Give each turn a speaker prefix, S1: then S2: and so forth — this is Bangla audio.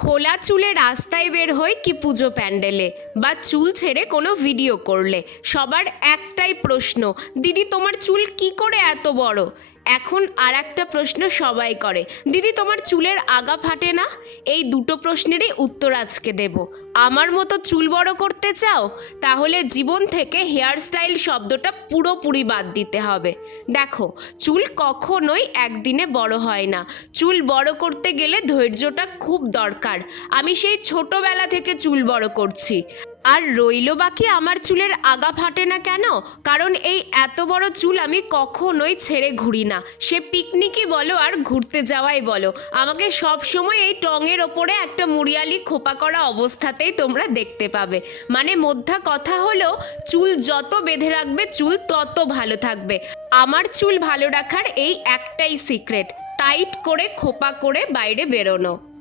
S1: খোলা চুলে রাস্তায় বের হই কি পুজো প্যান্ডেলে? বা চুল ছেড়ে কোনো ভিডিও করলে? সবার একটাই প্রশ্ন, দিদি, তোমার চুল কি করে এত বড়? এখন আর একটা প্রশ্ন সবাই করে। দিদি, তোমার চুলের আগা ফাটে না? এই দুটো প্রশ্নেরই উত্তর আজকে দেব। আমার মতো চুল বড় করতে চাও? তাহলে জীবন থেকে হেয়ার স্টাইল শব্দটা পুরোপুরি বাদ দিতে হবে। দেখো, চুল কখনোই একদিনে বড় হয় না। চুল বড় করতে গেলে ধৈর্যটা খুব দরকার। আমি সেই ছোটবেলা থেকে চুল বড় করছি। আর রইল বাকি আমার চুলের আগা ফাটে না কেন? কারণ এই এত বড় চুল আমি কখনোই ছেড়ে ঘুরি না। সে পিকনিকই বলো আর ঘুরতে যাওয়াই বলো। আমাকে সব সময় এই টঙের ওপরে একটা মুড়িয়ালি খোপা করা অবস্থাতেই তোমরা দেখতে পাবে। মানে মধ্যা কথা হলো, চুল যত বেঁধে রাখবে, চুল তত ভালো থাকবে। আমার চুল ভালো রাখার এই একটাই সিক্রেট টাইট করে খোপা করে বাইরে বেরোনো।